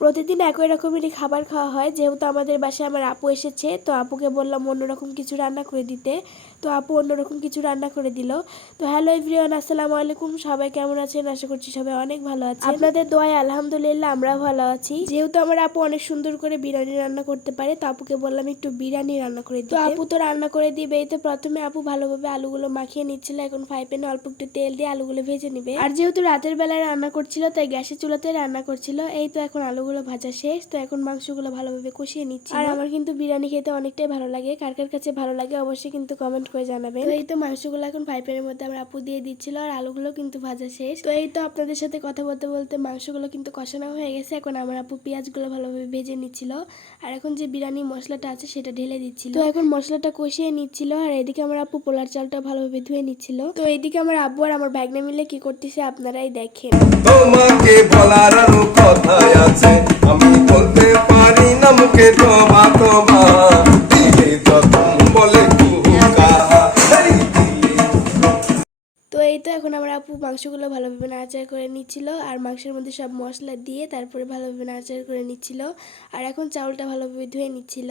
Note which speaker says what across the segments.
Speaker 1: প্রতিদিন একই রকমেরই খাবার খাওয়া হয়। যেহেতু আমাদের বাসায় আমার আপু এসেছে তো আপুকে বললাম অন্যরকম কিছু রান্না করে দিতে। তো আপু অন্যরকম কিছু রান্না করে দিল। তো হ্যালো এভরিওয়ান আসসালামু আলাইকুম। সবাই কেমন আছেন? আশা করছি সবাই অনেক ভালো আছে আপনাদের দোয়ায় আলহামদুলিল্লাহ আমরা ভালো আছি। যেহেতু আমার আপু অনেক সুন্দর করে বিরিয়ানি রান্না করতে পারে তো আপুকে বললাম একটু বিরিয়ানি রান্না করে দিতে। তো আপু তো রান্না করে দিবে। তো প্রথমে আপু ভালোভাবে আলুগুলো মাখিয়ে নিচ্ছিল। এখন ফ্রাই প্যানে অল্প একটু তেল দিয়ে আলুগুলো ভেজে নিবে। আর যেহেতু রাতের বেলায় রান্না করছিল তাই গ্যাসের চুলাতে রান্না করছিল। এই তো এখন আলুগুলো ভাজা শেষ তো এখন মাংসগুলো ভালোভাবে কষিয়ে নিচ্ছি। আর আমার কিন্তু বিরিয়ানি খেতে অনেকটাই ভালো লাগে। কার কার কাছে ভালো লাগে অবশ্যই কিন্তু কমেন্ট করে জানাবেন। তো এই তো মাংসগুলো এখন ফ্রাই প্যানের মধ্যে আমার আপু দিয়ে দিচ্ছিল আর আলুগুলো কিন্তু ভাজা শেষ। তো এই তো আপনাদের সাথে কথা বলতে বলতে মাংসগুলো কিন্তু কষানো হয়ে গেছে। এখন আমার আপু পেঁয়াজগুলো ভালোভাবে ভেজে নিচ্ছিল। আর এখন যে বিরিয়ানি মশলাটা আছে সেটা ঢেলে দিচ্ছিল। তো এখন মশলাটা কষিয়ে নিচ্ছিল আর এদিকে আমার আপু পোলার চালটা ভালোভাবে ধুয়ে নিচ্ছিল। তো এইদিকে আমার আব্বু আর আমার ভাগ্নে মিলে কি করতেছে আপনারাই দেখেন।
Speaker 2: তোমাকে বলার কথাই আছে। আমি বলতে পারি না মুখে তোমা
Speaker 1: এখন আমার আপু মাংসগুলো ভালোভাবে নাড়াচাড়া করে নিচ্ছিল আর মাংসের মধ্যে সব মশলা দিয়ে তারপরে ভালোভাবে নাড়াচাড়া করে নিচ্ছিল। আর এখন চাউলটা ভালোভাবে ধুয়ে নিচ্ছিল।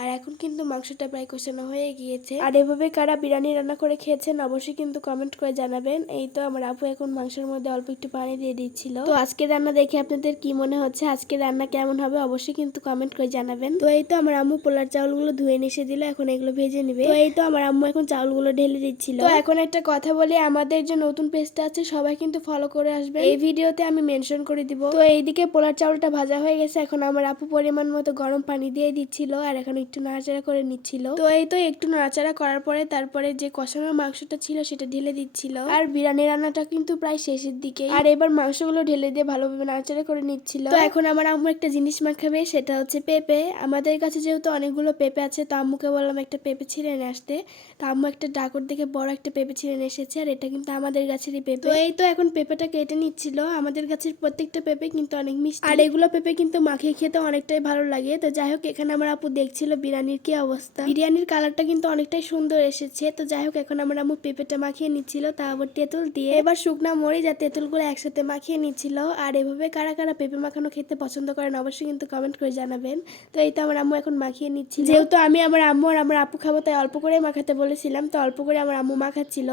Speaker 1: আর এখন কিন্তু মাংসটা প্রায় কষানো হয়ে গিয়েছে। আর এভাবে কারা বিরিয়ানি রান্না করে খেয়েছেন অবশ্যই কিন্তু কমেন্ট করে জানাবেন। এই তো আমার আপু এখন মাংসের মধ্যে অল্প একটু পানি দিয়ে দিচ্ছিল। তো আজকে রান্না দেখে আপনাদের কি মনে হচ্ছে? আজকে রান্না কেমন হবে? অবশ্যই কিন্তু কমেন্ট করে জানাবেন। তো এই তো আমার আম্মু পোলার চাউলগুলো ধুয়ে নিষে দিল, এখন এগুলো ভেজে নেবে। তো এই তো আমার আম্মু এখন চাউলগুলো ঢেলে দিচ্ছিল। তো এখন একটা কথা বলি, আমাদের যে নতুন পেজটা আছে সবাই কিন্তু ফলো করে আসবে। এই ভিডিওতে আমি মেনশন করে দিব। তো এইদিকে পোলার চাউলটা ভাজা হয়ে গেছে এখন আমার আপু পরিমাণ মতো গরম পানি দিয়ে দিচ্ছিল আর এখন একটু নাড়াচাড়া করে নিচ্ছিল। তো এই তো একটু নাড়াচাড়া করার পরে তারপরে যে কষানোর মাংসটা ছিল সেটা ঢেলে দিচ্ছিল। আর বিরিয়ানি রান্নাটা কিন্তু প্রায় শেষের দিকে। আর এবার মাংসগুলো ঢেলে দিয়ে ভালোভাবে নাড়াচাড়া করে নিচ্ছিল। তো এখন আমার আম্মু একটা জিনিস মাখাবে সেটা হচ্ছে পেঁপে। আমাদের কাছে যেহেতু অনেকগুলো পেঁপে আছে তো আম্মুকে বললাম একটা পেঁপে ছিঁড়ে এনে আসতে। তো আম্মু একটা ডাকর দেখে বড় একটা পেঁপে ছিঁড়ে এনে এসেছে আর এটা কিন্তু আমাদের গাছেরই পেঁপে। তো এই তো এখন পেঁপেটা কেটে নিচ্ছিল। আমাদের গাছের প্রত্যেকটা পেঁপে কিন্তু অনেক মিষ্টি। আর এগুলো পেঁপে কিন্তু মাখিয়ে খেতে অনেকটাই ভালো লাগে। তো যাই হোক এখানে আমার আপু দেখছিল বিরিয়ানির কি অবস্থা। বিরিয়ানির কালারটা কিন্তু অনেকটাই সুন্দর এসেছে। তো যাই হোক এখন আমার আম্মু পেঁপেটা মাখিয়ে নিচ্ছিল তা আবার তেঁতুল দিয়ে। এবার শুকনা মরিচ আর তেঁতুলগুলো একসাথে মাখিয়ে নিচ্ছিল। আর এভাবে কারা কারা পেঁপে মাখানো খেতে পছন্দ করেন অবশ্যই কিন্তু কমেন্ট করে জানাবেন। তো এই তো আমার আম্মু এখন মাখিয়ে নিচ্ছি যেহেতু আমি আমার আম্মু আর আমার আপু খাব তাই অল্প করে মাখাতে বলেছিলাম। তো অল্প করে আমার আম্মু মাখাচ্ছিল।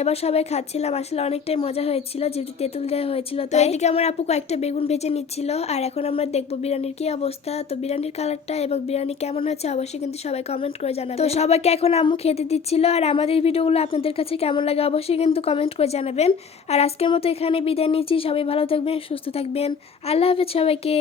Speaker 1: এবার সবাই খাচ্ছিলাম আসলে অনেকটাই মজা হয়েছিল যেহেতু তেঁতুল দেওয়া হয়েছিল। তো এদিকে আমার আপু কয়েকটা বেগুন ভেজে নিচ্ছিল আর এখন আমরা দেখব বিরিয়ানির কি অবস্থা। তো বিরিয়ানির কালারটা এবং বিরিয়ানি কেমন হয়েছে অবশ্যই কিন্তু সবাই কমেন্ট করে জানাবেন তো সবাইকে এখন আম্মু খেতে দিচ্ছিল আর আমাদের ভিডিওগুলো আপনাদের কাছে কেমন লাগে অবশ্যই কিন্তু কমেন্ট করে জানাবেন। আর আজকের মতো এখানে বিদায় নিচ্ছি সবাই ভালো থাকবেন সুস্থ থাকবেন। আল্লাহ হাফেজ সবাইকে।